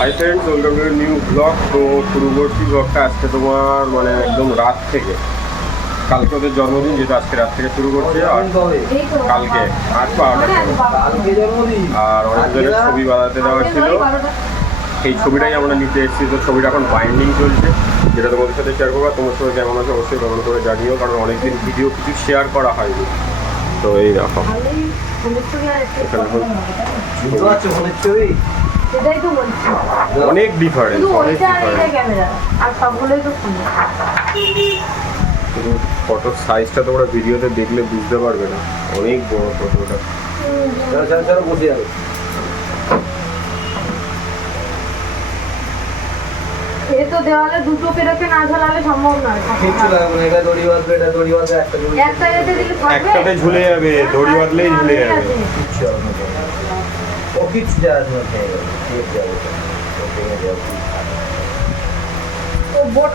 Hi friends welcome to new blog তো শুরু করছি ব্লগটা আজকে তোমার মানে একদম রাত থেকে। কালকে ওদের জন্মদিন যেটা আজকে রাত থেকে শুরু করছে আর কালকে আট সময় আর অনেকজনের ছবি বানাতে দেওয়া ছিল। এই ছবিটাই আমরা নিতে এসেছি। তো ছবিটা এখন বাইন্ডিং চলছে যেটা তোমাদের সাথে শেয়ার করব। আর তোমার সঙ্গে কেমন আছে অবশ্যই কমেন্ট করে জানিও কারণ অনেকদিন ভিডিও কিছু শেয়ার করা হয়নি। তো এই দেখো। এখন সেটাই তো বলছি। অনেক ডিফারেন্স অনেক ওইটা আর এটা ডিফারেন্স আর সবগুলোই তো ফটোর সাইজটা তোমরা ভিডিওতে দেখলে বুঝতে পারবে না। অনেক বড় ফটোটা এ তো দেওয়ালে দুটো পেরোকে না ঝালালে সম্ভব নয়। একটা যেতে দিলে থাকবে? একটাতে ঝুলে যাবে দড়ি বাঁধলেই ঝুলে যাবে।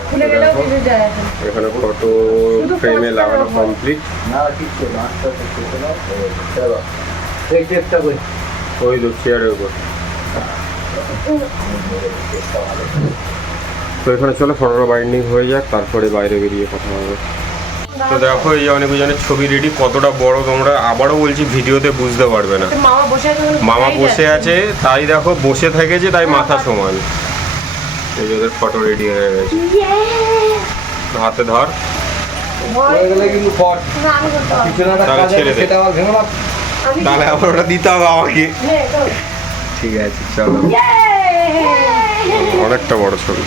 খুলে গেলেও যায় এখানে। ফটো ফ্রেমে লাগানো ওপর। কমপ্লিট না কিচ্ছু না আস্তে আস্তে শেখে নাও চলো। এই চেষ্টা করি ওই তো চেয়ারের উপর। তো এখানে চলো ফটোটা বাইন্ডিং হয়ে যাক তারপরে বাইরে বেরিয়ে কথা হবে। তো দেখো এই যে অনেকজনের ছবি রেডি কতটা বড় তোমরা আবারও বলছি ভিডিওতে বুঝতে পারবে না। মামা বসে আছে। আছে তাই দেখো বসে থেকেছে তাই মাথা সমান। এই যে ওদের ফটো রেডি হয়ে গেছে। হাতে ধর। হয়ে তাহলে ছেড়ে দে। আবার তাহলে ওটা দিতে হবে আমাকে। ঠিক আছে চলো। অনেকটা বড় ছবি।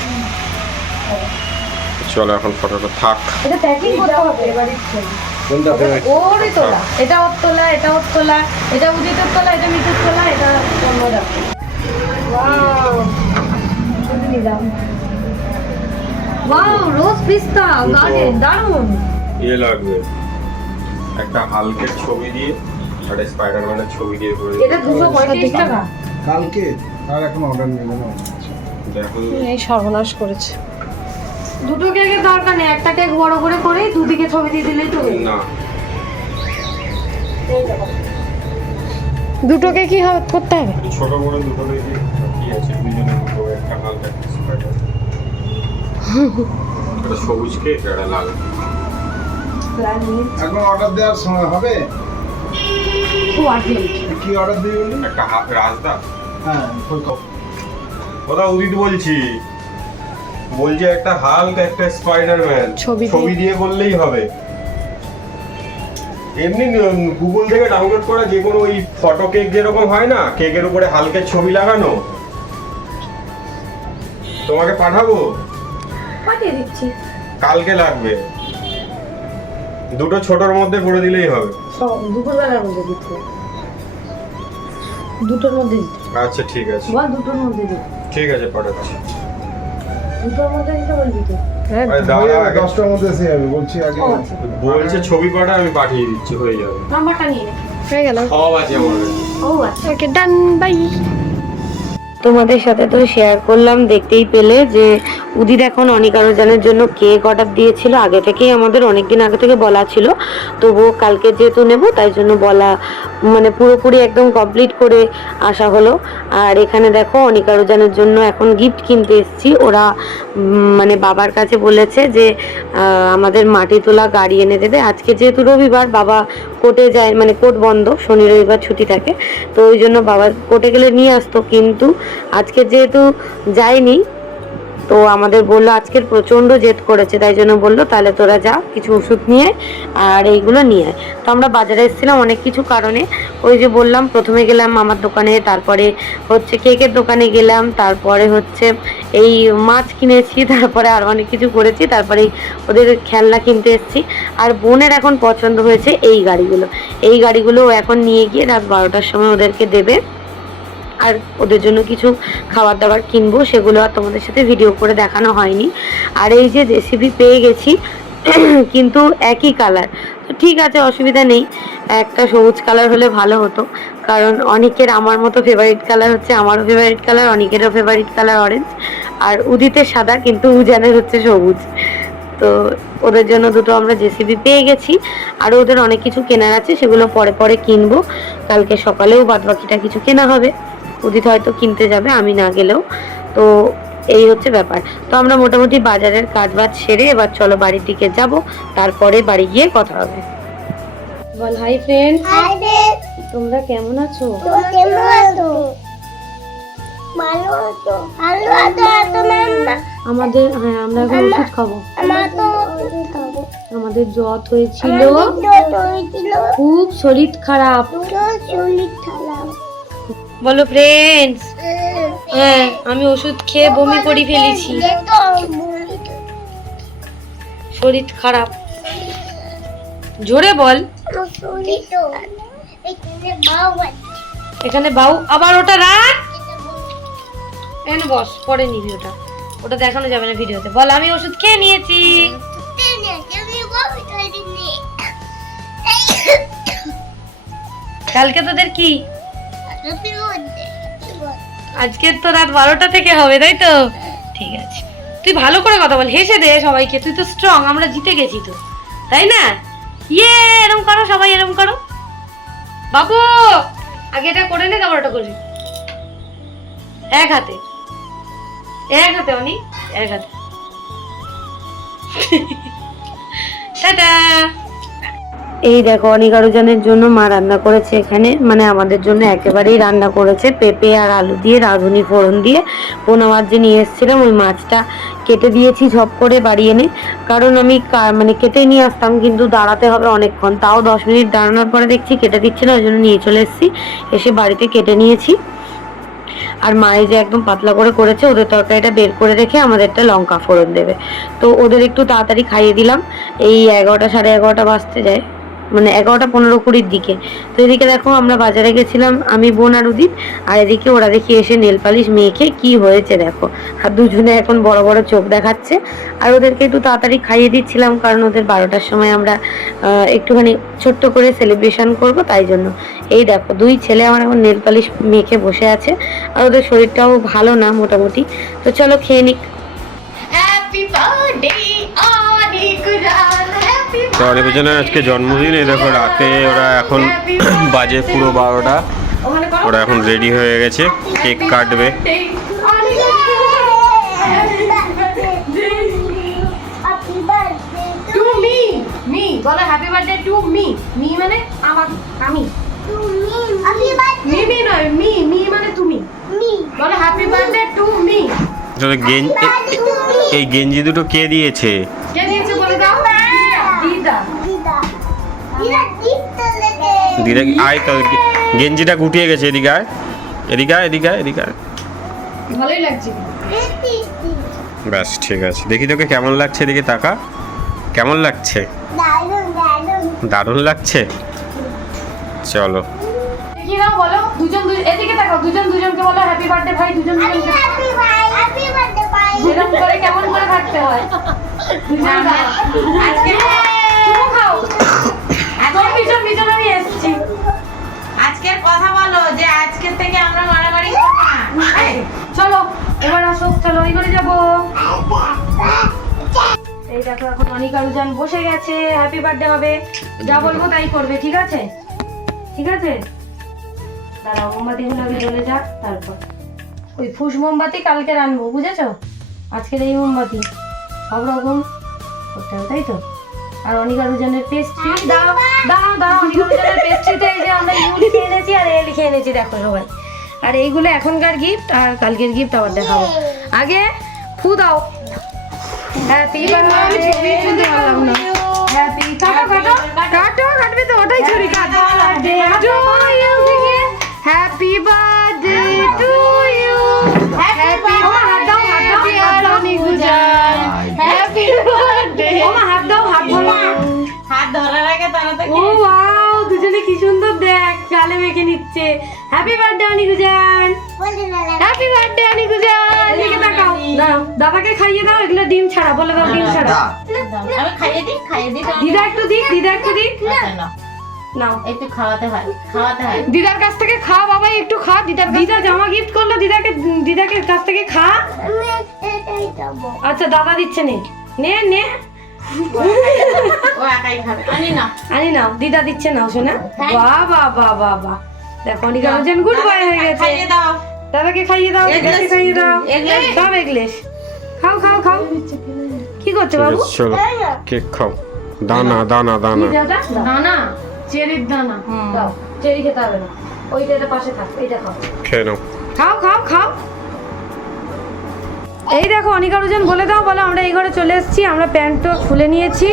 চলো এখন ফটোটা থাক। এটা প্যাকিং করতে হবে। কোনটা ওরই তোলা। এটা ওর তোলা এটা ওর তোলা এটা উদিতের তোলা এটা মিঠুর তোলা এটা অন্য যাবে ওয়াও রোজ পিস্তা। গার্ডেন দারুণ ইয়ে লাগবে। একটা হালকের ছবি দিয়ে স্পাইডারম্যানের ছবি দিয়ে করে এটা দুশো পঁয়ত্রিশ টাকা। কালকে? আর এখন অর্ডার নেবে না। দেখো। এই সর্বনাশ করেছে। দুটো কেকের দরকার নেই একটা কেক বড় করে করে দুদিকে ছবি দিয়ে দিলেই তো না। দুটোকে কি হবে করতে হবে। ছোট বড় দুটো দেখি কি আছে দুজনে দুটো একটা হালকা একটা সবুজ কেক একটা লাল। এখন অর্ডার দেওয়ার সময় হবে? কি অর্ডার দিবি বলি একটা রাজদা। হ্যাঁ ওরা উদিত বলছি। বলছে একটা হাল্ক একটা স্পাইডারম্যান ছবি দিয়ে- ছবি দিয়ে করলেই হবে। এমনি গুগল থেকে ডাউনলোড করা যে কোনো ওই ফটো কেক যেরকম হয় না কেকের উপরে হালকের ছবি লাগানো। তোমাকে পাঠাবো? পাঠিয়ে দিচ্ছি। কালকে লাগবে। দুটো ছোটর মধ্যে করে দিলেই হবে। দুপুরবেলার মধ্যে দিতে দুটোর মধ্যে আচ্ছা ঠিক আছে। বল দুটোর মধ্যে ঠিক আছে পাঠাচ্ছি। বলছি আচ্ছা। বলছে ছবি পাঠা আমি পাঠিয়ে দিচ্ছি হয়ে যাবে। নাম্বারটা নিয়ে নে। হয়ে গেল। সব আছে আমার ও আচ্ছা। Okay done bye. তোমাদের সাথে তো শেয়ার করলাম, দেখতেই পেলে যে উদিত এখন অনেক আরোজনের জন্য কেক অর্ডার দিয়েছিল। আগে থেকেই আমাদের অনেক দিন আগে থেকে বলা ছিল। তবুও কালকে যেহেতু নেব, তাই জন্য বলা মানে পুরোপুরি একদম কমপ্লিট করে আসা হলো। আর এখানে দেখো, অনেক আরোজনের জন্য এখন গিফট কিনতে এসেছি। ওরা মানে বাবার কাছে বলেছে যে আমাদের মাটি তোলা গাড়ি এনে দেবে। আজকে যেহেতু রবিবার, বাবা কোর্টে যায় মানে কোর্ট বন্ধ, শনি রবিবার ছুটি থাকে। তো ওই জন্য বাবা কোর্টে গেলে নিয়ে আসতো। কিন্তু আজকে যেহেতু যায়নি তো আমাদের বলল আজকের প্রচণ্ড জেদ করেছে, তাই জন্য বলল, তাহলে তোরা যা, কিছু ওষুধ নিয়ে আর এইগুলো নিয়ে তো আমরা বাজারে এসেছিলাম অনেক কিছু কারণে, ওই যে বললাম, প্রথমে গেলাম আমার দোকানে, তারপরে হচ্ছে কেকের দোকানে গেলাম, তারপরে হচ্ছে এই মাছ কিনেছি, তারপরে আর অনেক কিছু করেছি, তারপরে ওদের খেলনা কিনতে এসেছি। আর বোনের এখন পছন্দ হয়েছে এই গাড়িগুলো। এই গাড়িগুলো এখন নিয়ে গিয়ে রাত বারোটার সময় ওদেরকে দেবে। আর ওদের জন্য কিছু খাবার দাবার কিনবো, সেগুলো আর তোমাদের সাথে ভিডিও করে দেখানো হয়নি। আর এই যে রেসিপি পেয়ে গেছি, কিন্তু একই কালার তো ঠিক আছে, অসুবিধা নেই। একটা সবুজ কালার হলে ভালো হতো। কারণ অনেকের আমার মতো ফেভারিট কালার হচ্ছে আমারও ফেভারিট কালার অনেকেরও ফেভারিট কালার অরেঞ্জ আর উদিতের সাদা, কিন্তু উজানের হচ্ছে সবুজ। তো ওদের জন্য দুটো আমরা জেসিবি পেয়ে গেছি। আর ওদের অনেক কিছু কেনার আছে, সেগুলো পরে পরে কিনবো। কালকে সকালেও বাদ বাকিটা কিছু কেনা হবে। উদিত হয়তো কিনতে যাবে আমি না গেলেও। তো এই হচ্ছে ব্যাপার। তো আমরা মোটামুটি বাজারের কাজ বাজ সেরে এবার চলো বাড়ির দিকে যাব তারপরে বাড়ি গিয়ে কথা হবে। বল হাই ফ্রেন্ড তোমরা কেমন আছো? ভালো আছো। ভালো আছো মাম্মা আমাদের হ্যাঁ আমরা এখন ওষুধ খাব। আমাদের জ্বর হয়েছিল। খুব শরীর খারাপ। শরীর খারাপ। বলো ফ্রেন্ডস হ্যাঁ আমি ওষুধ খেয়ে বমি করে ফেলেছি। শরীর খারাপ। জোরে বল। এখানে বাউ, আবার ওটা রাখ। এখানে বস, পরে নিবি ওটা। ওটা দেখানো যাবে না ভিডিওতে। বল, আমি ওষুধ খেয়ে নিয়েছি। কালকে তোদের কি? তুমি বলতে আজকে তো রাত বারোটা থেকে হবে, তাই তো? ঠিক আছে। তুই ভালো করে কথা বল, হেসে দে সবাইকে, তুই তো স্ট্রং আমরা জিতে গেছি তো। তাই না? ইয়ে এরম করো, সবাই এরম করো। বাবু, আগে এটা করে নে, তারপর করবি। এক হাতে। এক হাতে, অনি, এক হাতে। টাটা। এই দেখো, অনিকারুজনের জন্য মা রান্না করেছে এখানে। মানে আমাদের জন্য একেবারেই রান্না করেছে পেঁপে আর আলু দিয়ে, রাঁধুনি ফোড়ন দিয়ে। পোনা মাছ যে নিয়ে এসেছিলাম, ওই মাছটা কেটে দিয়েছি ঝপ করে বাড়ি এনে। কারণ আমি মানে কেটে নিয়ে আসতাম, কিন্তু দাঁড়াতে হবে অনেকক্ষণ। তাও দশ মিনিট দাঁড়ানোর পরে দেখছি কেটে দিচ্ছে না, ওই জন্য নিয়ে চলে এসেছি। এসে বাড়িতে কেটে নিয়েছি। আর মায়ে যে একদম পাতলা করে করেছে, ওদের তরকারিটা বের করে রেখে আমাদেরটা লঙ্কা ফোড়ন দেবে। তো ওদের একটু তাড়াতাড়ি খাইয়ে দিলাম। এই এগারোটা সাড়ে এগারোটা বাজতে যায়। মানে এগারোটা পনেরো কুড়ির দিকে। তো এদিকে দেখো আমরা বাজারে গেছিলাম, আমি, বোন আর উদিত। আর এদিকে ওরা দেখি এসে নেল পালিশ মেখে কি হয়েছে দেখো। আর দুজনে এখন বড় বড় চোখ দেখাচ্ছে। আর ওদেরকে একটু তাড়াতাড়ি খাইয়ে দিচ্ছিলাম, কারণ ওদের বারোটার সময় আমরা একটুখানি ছোট্ট করে সেলিব্রেশন করব, তাই জন্য। এই দেখো, দুই ছেলে আমার এখন নেল পালিশ মেখে বসে আছে। আর ওদের শরীরটাও ভালো না মোটামুটি। তো চলো খেয়ে নিক। হ্যাপি বার্থডে অনেক তো অনেকজনের আজকে জন্মদিন এই দেখো রাতে ওরা এখন বাজে পুরো বারোটা। ওরা এখন রেডি হয়ে গেছে কেক কাটবে। Happy birthday to me me বলো happy birthday to me me মানে আমার আমি। তুমি হ্যাপি বার্থডে মি মি নয় মি মি মানে তুমি। বলো হ্যাপি বার্থডে টু মি গেঞ্জি এই গেঞ্জি দুটো কে দিয়েছে? কে দিদা আয় তো গেঞ্জিটা গুটিয়ে গেছে এদিকে আয়। এদিকে আয় এদিকে আয় এদিকে আয়। ভালোই লাগছে। ব্যাস ঠিক আছে। দেখি তোকে কেমন লাগছে এদিকে তাকা। কেমন লাগছে? দারুণ দারুণ দারুণ লাগছে। চলো। কি নাও বলো? দুজন দুজন এদিকে তাকাও দুজন দুজনকে বলো হ্যাপি বার্থডে ভাই দুজন দুজনকে হ্যাপি ভাই হ্যাপি বার্থডে ভাই। এরকম করে কেমন করে থাকতে হয়। দুজন আজকে যে আজকের থেকে আমরা মারামারি করব চলো, এবার আসো, চলো ওই করে যাব। এই দেখো, এখন অনিক আরুজান বসে গেছে হ্যাপি বার্থডে হবে। যা বলব তাই করবে, ঠিক আছে? ঠিক আছে? দাঁড়াও মোমবাতিগুলো আগে জ্বলে যাক, তারপর। ওই ফুস মোমবাতি কালকে রানবো বুঝেছ? আজকের এই মোমবাতি। সব রকম করতে হবে, তাই তো? আর অনিক আরুজানের পেস্ট্রি দাও দাও দাও অনিক আরুজানের পেস্ট্রিতে এই যে আমরা ইউ লিখে এনেছি আর এ লিখে এনেছি দেখো সবাই। আর এইগুলো এখনকার গিফট আর কালকের গিফট আবার দেখাবো। আগে ফু দাও। হ্যাপি বার্থডে পারলাম না। হ্যাপি কাটো কাটো কাটো কাটবে তো ওটাই ছুরি cut. To you happy birthday to you happy ওমা গালে মেখে নিচ্ছে। হ্যাপি বার্থডে অনিকুজান হ্যাপি বার্থডে অনিকুজান দিকে তাকাও। দাও দাদাকে খাইয়ে দাও এগুলো ডিম ছাড়া বলে দাও ডিম ছাড়া। আমি খাইয়ে দিই খাইয়ে দিই দিদা একটু দিক দিদা একটু দিক। আচ্ছা, নাও। নাও। একটু খাওয়াতে হয় খাওয়াতে হয়। দিদার কাছ থেকে খা বাবা একটু খা। দিদার দিদা জামা গিফট করল দিদাকে দিদাকে কাছ থেকে খা। আচ্ছা দাদা দিচ্ছে নে। নে নে। আনি নাও দিদা দিচ্ছে নাও শোনা. বাহ বাহ বাহ বাহ বাহ। দেখো অনিকা গুড বয় হয়ে গেছে। খাইয়ে দাও। দাদাকে খাইয়ে দাও এগলেস খাইয়ে দাও। সব এগলেস খাও খাও খাও। কি করছ বাবু? চলো কেক খাও। দানা দানা দানা। দানা? চেরির দানা। দাও চেরি খেতে হবে না। ওইটা পাশে থাক এইটা খাও। খেয়ে নাও। খাও খাও খাও। এই দেখো অনিকারুজন বলে দাও বলো আমরা এই ঘরে চলে এসেছি আমরা প্যান্টটা খুলে নিয়েছি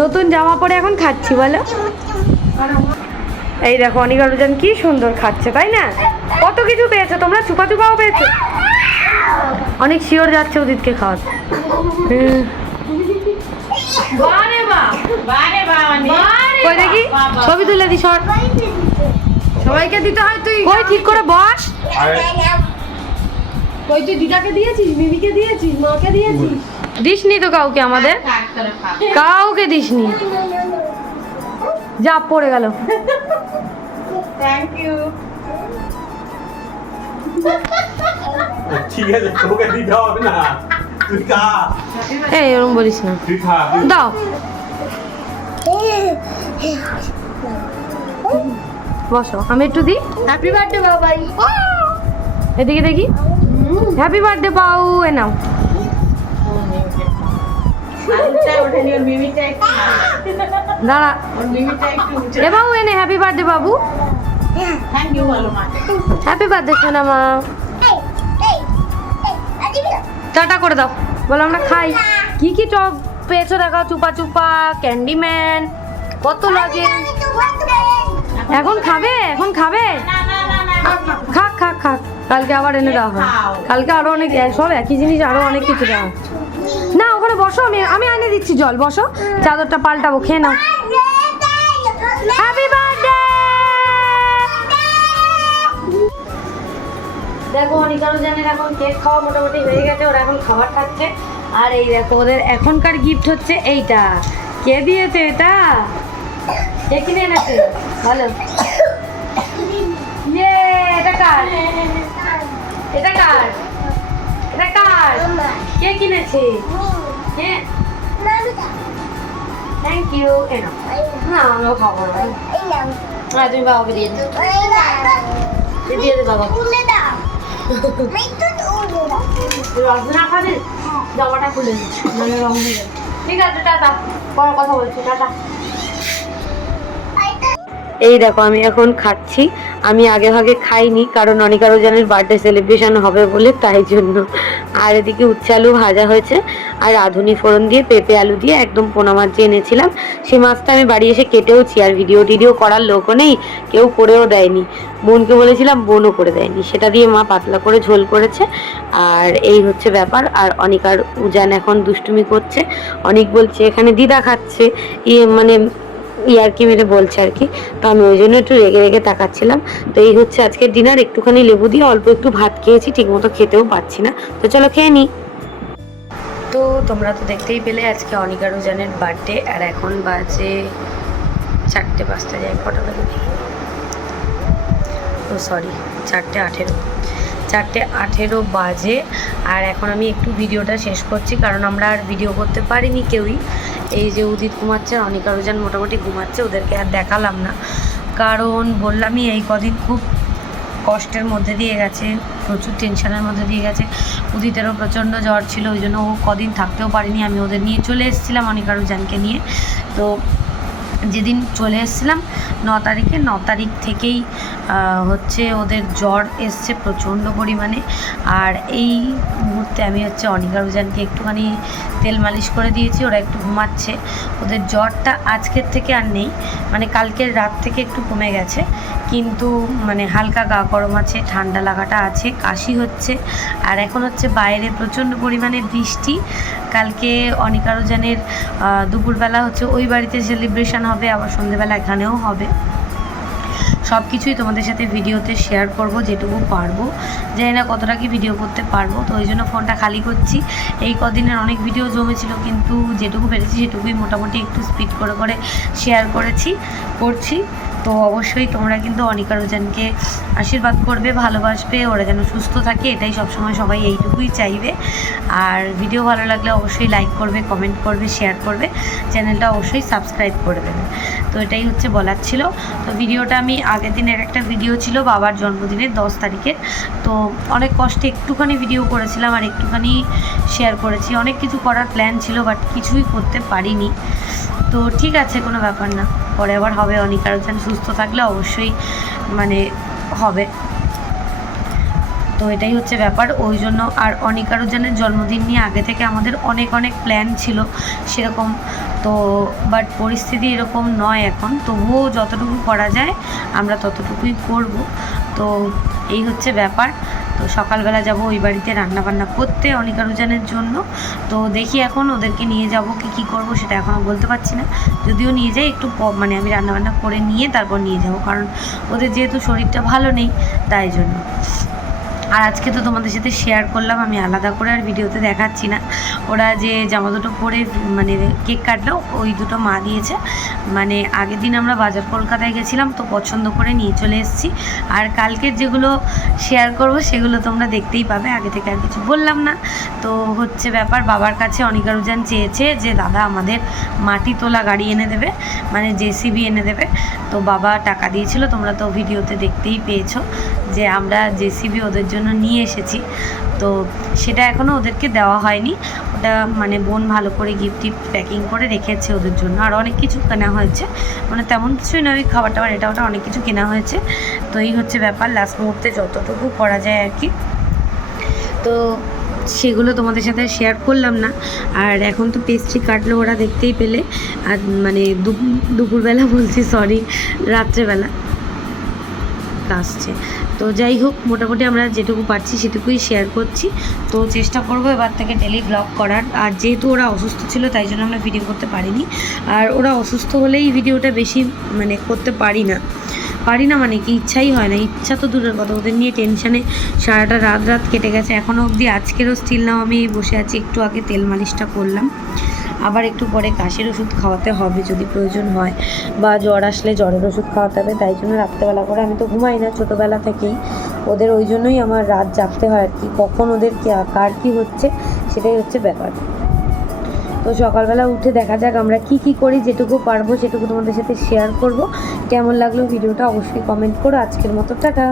নতুন জামা পরে এখন খাচ্ছি বলো। এই দেখো অনিকারুজন কি সুন্দর খাচ্ছে তাই না? কত কিছু পেয়েছ তোমরা চুপা চুপাও পেয়েছ? অনেক শিওর যাচ্ছে উদিতকে খাওয়াতে। হুম। বারে বা বারে বাবা নে। কই দেখি? ছবি তুলে দি সর। সবাইকে দিতে হয় তুই কই ঠিক করে বস। কই তুই দিদাকে দিয়েছিস মিমিকে দিয়েছিস মাকে দিয়েছিস? দিসনি তো কাউকে আমাদের? খা। কাউকে দিসনি। যা পড়ে গেল। Thank you. ঠিক আছে তোকে দিতে হবে না। তুই খা। এই এরকম বলিস না। তুই খা দাও। বসো আমি একটু দিই। হ্যাপি বার্থডে বাবাই। এদিকে দেখি। হ্যাপি বার্থডে পাও এ নাও দাঁড়া এ বাবু এনে হ্যাপি বার্থডে বাবু হ্যাপি বার্থডে সোনা মা টাটা করে দাও বলো আমরা খাই কি কি চপ পেয়েছ দেখাও চুপা চুপা ক্যান্ডিম্যান কত লাগে এখন খাবে এখন খাবে খাক খাক কালকে আবার এনে দেওয়া হবে খাও। কালকে আরও অনেক সব একই জিনিস আরও অনেক কিছু দেওয়া না ওখানে বসো আমি আমি এনে দিচ্ছি জল বসো। চাদরটা পাল্টাবো খেয়ে নাও। হ্যাপি বার্থডে দেখো অনিকারুজানের এখন কেক খাওয়া মোটামুটি হয়ে গেছে ওরা এখন খাবার খাচ্ছে। আর এই দেখো ওদের এখনকার গিফট হচ্ছে এইটা। কে দিয়েছে এটা? কে কিনে এনেছে? ভালো কার? এটা কার? এটা কার? কে কিনেছে? কে? থ্যাংক ইউ এনো না আমিও খাব না হ্যাঁ তুমি বাবাকে দিয়ে দিও। দিয়ে দে বাবা রস না খাবে? জামাটা খুলে নাহলে রং হয়ে ঠিক আছে, টাটা। পরে কথা বলছি, টাটা। এই দেখো, আমি এখন খাচ্ছি। আমি আগে ভাগে খাইনি, কারণ অনেক আরও জানের বার্থডে সেলিব্রেশন হবে বলে তাই জন্য। আর এদিকে উচ্ছে আলু ভাজা হয়েছে, আর রাঁধুনি ফোড়ন দিয়ে পেঁপে আলু দিয়ে একদম পোনা মাছ যে এনেছিলাম। সেই মাছটা আমি বাড়ি এসে কেটেওছি, আর ভিডিও টিডিও করার লোকও নেই, কেউ করেও দেয়নি। বোনকে বলেছিলাম, বোনও করে দেয়নি। সেটা দিয়ে মা পাতলা করে ঝোল করেছে, আর এই হচ্ছে ব্যাপার। আর অনিকার উজান এখন দুষ্টুমি করছে। অনেক বলছে, এখানে দিদা খাচ্ছে। ইয়ে মানে ইয়ারকি মেরে বলছে আর কি। তো আমি ওই জন্য একটু রেগে রেগে তাকাচ্ছিলাম। তো এই হচ্ছে আজকের ডিনার একটুখানি লেবু দিয়ে অল্প একটু ভাত খেয়েছি, ঠিকমতো খেতেও পাচ্ছি না। তো চলো খেয়ে নিই তো তোমরা তো দেখতেই পেলে আজকে অনিকা রুজানের বার্থডে আর এখন বাজে চারটে পাঁচটা যায় কটা বাজে? ও সরি চারটে আঠেরো। চারটে আঠেরো বাজে। আর এখন আমি একটু ভিডিওটা শেষ করছি, কারণ আমরা আর ভিডিও করতে পারিনি কেউই। এই যে উদিত ঘুমাচ্ছে, অনিকা রুজান মোটামুটি ঘুমাচ্ছে, ওদেরকে আর দেখালাম না। কারণ বললামই এই কদিন খুব কষ্টের মধ্যে দিয়ে গেছে, প্রচুর টেনশনের মধ্যে দিয়ে গেছে। উদিতেরও প্রচণ্ড জ্বর ছিল, ওই জন্য ও কদিন থাকতেও পারিনি। আমি ওদের নিয়ে চলে এসেছিলাম অনিকা রুজানকে নিয়ে। তো যেদিন চলে এসেছিলাম, ন তারিখে, ন তারিখ থেকেই হচ্ছে ওদের জ্বর এসছে প্রচণ্ড পরিমাণে। আর এই মুহূর্তে আমি হচ্ছে অনিকা রুজানকে একটুখানি তেল মালিশ করে দিয়েছি, ওরা একটু ঘুমাচ্ছে। ওদের জ্বরটা আজকের থেকে আর নেই মানে কালকের রাত থেকে একটু কমে গেছে। কিন্তু মানে হালকা গা গরম আছে, ঠান্ডা লাগাটা আছে, কাশি হচ্ছে। আর এখন হচ্ছে বাইরে প্রচণ্ড পরিমাণে বৃষ্টি। কালকে অনিকারোজানের দুপুরবেলা হচ্ছে ওই বাড়িতে সেলিব্রেশন হবে, আবার সন্ধেবেলা এখানেও হবে। সব কিছুই তোমাদের সাথে ভিডিওতে শেয়ার করব, যেটুকু পারব। জানি না কতটা কি ভিডিও করতে পারব, তো ওই জন্য ফোনটা খালি করছি। এই কদিনের অনেক ভিডিও জমেছিল, কিন্তু যেটুকু পেরেছি সেটুকুই মোটামুটি একটু স্পিড করে করে শেয়ার করেছি, করছি। তো অবশ্যই তোমরা কিন্তু অনিকা রোজানকে আশীর্বাদ করবে, ভালোবাসবে, ওরা যেন সুস্থ থাকে, এটাই সবসময় সবাই এইটুকুই চাইবে। আর ভিডিও ভালো লাগলে অবশ্যই লাইক করবে কমেন্ট করবে শেয়ার করবে চ্যানেলটা অবশ্যই সাবস্ক্রাইব করে দেবে। তো এটাই হচ্ছে বলার ছিল। তো ভিডিওটা আমি আগের দিনের একটা ভিডিও ছিল, বাবার জন্মদিনের দশ তারিখের। তো অনেক কষ্টে একটুখানি ভিডিও করেছিলাম আর একটুখানি শেয়ার করেছি। অনেক কিছু করার প্ল্যান ছিল বাট কিছুই করতে পারিনি। তো ঠিক আছে, কোনো ব্যাপার না। পরে আবার হবে অনেক আরোজন সুস্থ থাকলে অবশ্যই মানে হবে। তো এটাই হচ্ছে ব্যাপার। ওই জন্য আর অনিকারুজনের জন্মদিন নিয়ে আগে থেকে আমাদের অনেক অনেক প্ল্যান ছিল সেরকম। তো বাট পরিস্থিতি এরকম নয় এখন। তবুও যতটুকু করা যায় আমরা ততটুকুই করব। তো এই হচ্ছে ব্যাপার। তো সকালবেলা যাব ওই বাড়িতে রান্না বান্না করতে অনিকারুজানের জন্য। তো দেখি এখন ওদেরকে নিয়ে যাব কি কি করব সেটা এখনও বলতে পারছি না। যদিও নিয়ে যাই একটু মানে আমি রান্না বান্না করে নিয়ে তারপর নিয়ে যাব। কারণ ওদের যেহেতু শরীরটা ভালো নেই, তাই জন্য। আর আজকে তো তোমাদের সাথে শেয়ার করলাম, আমি আলাদা করে আর ভিডিওতে দেখাচ্ছি না। ওরা যে জামা দুটো পরে মানে কেক কাটলো, ওই দুটো মা দিয়েছে। মানে আগের দিন আমরা বাজার কলকাতায় গেছিলাম, তো পছন্দ করে নিয়ে চলে এসেছি। আর কালকের যেগুলো শেয়ার করব, সেগুলো তোমরা দেখতেই পাবে, আগে থেকে আর কিছু বললাম না। তো হচ্ছে ব্যাপার, বাবার কাছে অনিকারুজান চেয়েছে যে, দাদা, আমাদের মাটি তোলা গাড়ি এনে দেবে মানে জেসিবি এনে দেবে। তো বাবা টাকা দিয়েছিল, তোমরা তো ভিডিওতে দেখতেই পেয়েছ। যে আমরা জেসিবি ওদের জন্য নিয়ে এসেছি। তো সেটা এখনও ওদেরকে দেওয়া হয়নি। ওটা মানে বোন ভালো করে গিফট প্যাকিং করে রেখেছে ওদের জন্য। আর অনেক কিছু কেনা হয়েছে। মানে তেমন কিছুই নয় ওই খাবার টাবার এটা ওটা অনেক কিছু কেনা হয়েছে। তো এই হচ্ছে ব্যাপার। লাস্ট মুহূর্তে যতটুকু করা যায় আর কি। তো সেগুলো তোমাদের সাথে শেয়ার করলাম না। আর এখন তো পেস্ট্রি কাটলো ওরা দেখতেই পেলে। আর মানে দুপুর দুপুরবেলা বলছি সরি রাত্রেবেলা। আসছে। তো যাই হোক, মোটামুটি আমরা যেটুকু পারছি সেটুকুই শেয়ার করছি। তো চেষ্টা করব এবার থেকে ডেলি ব্লগ করার। আর যেহেতু ওরা অসুস্থ ছিল, তাই জন্য আমরা ভিডিও করতে পারিনি। আর ওরা অসুস্থ হলেই ভিডিওটা বেশি মানে করতে পারি না। পারি না মানে কি, ইচ্ছাই হয় না। ইচ্ছা তো দূরের কথা, ওদের নিয়ে টেনশানে সারাটা রাত রাত কেটে গেছে। এখনও অবধি আজকেরও স্টিল নাও আমি বসে আছি, একটু আগে তেল মালিশটা করলাম। আবার একটু পরে কাশির ওষুধ খাওয়াতে হবে যদি প্রয়োজন হয়। বা জ্বর আসলে জ্বরের ওষুধ খাওয়াতে হবে, তাই জন্য রাত্রেবেলা করে আমি তো ঘুমাই না ছোটোবেলা থেকেই। ওদের ওই জন্যই আমার রাত জাগতে হয় আর কি, কখন ওদের কার কী হচ্ছে সেটাই হচ্ছে ব্যাপার। তো সকালবেলা উঠে দেখা যাক আমরা কি কি করি, যেটুকু পারব সেটুকু তোমাদের সাথে শেয়ার করব। কেমন লাগল ভিডিওটা অবশ্যই কমেন্ট করো। আজকের মতো টাটা।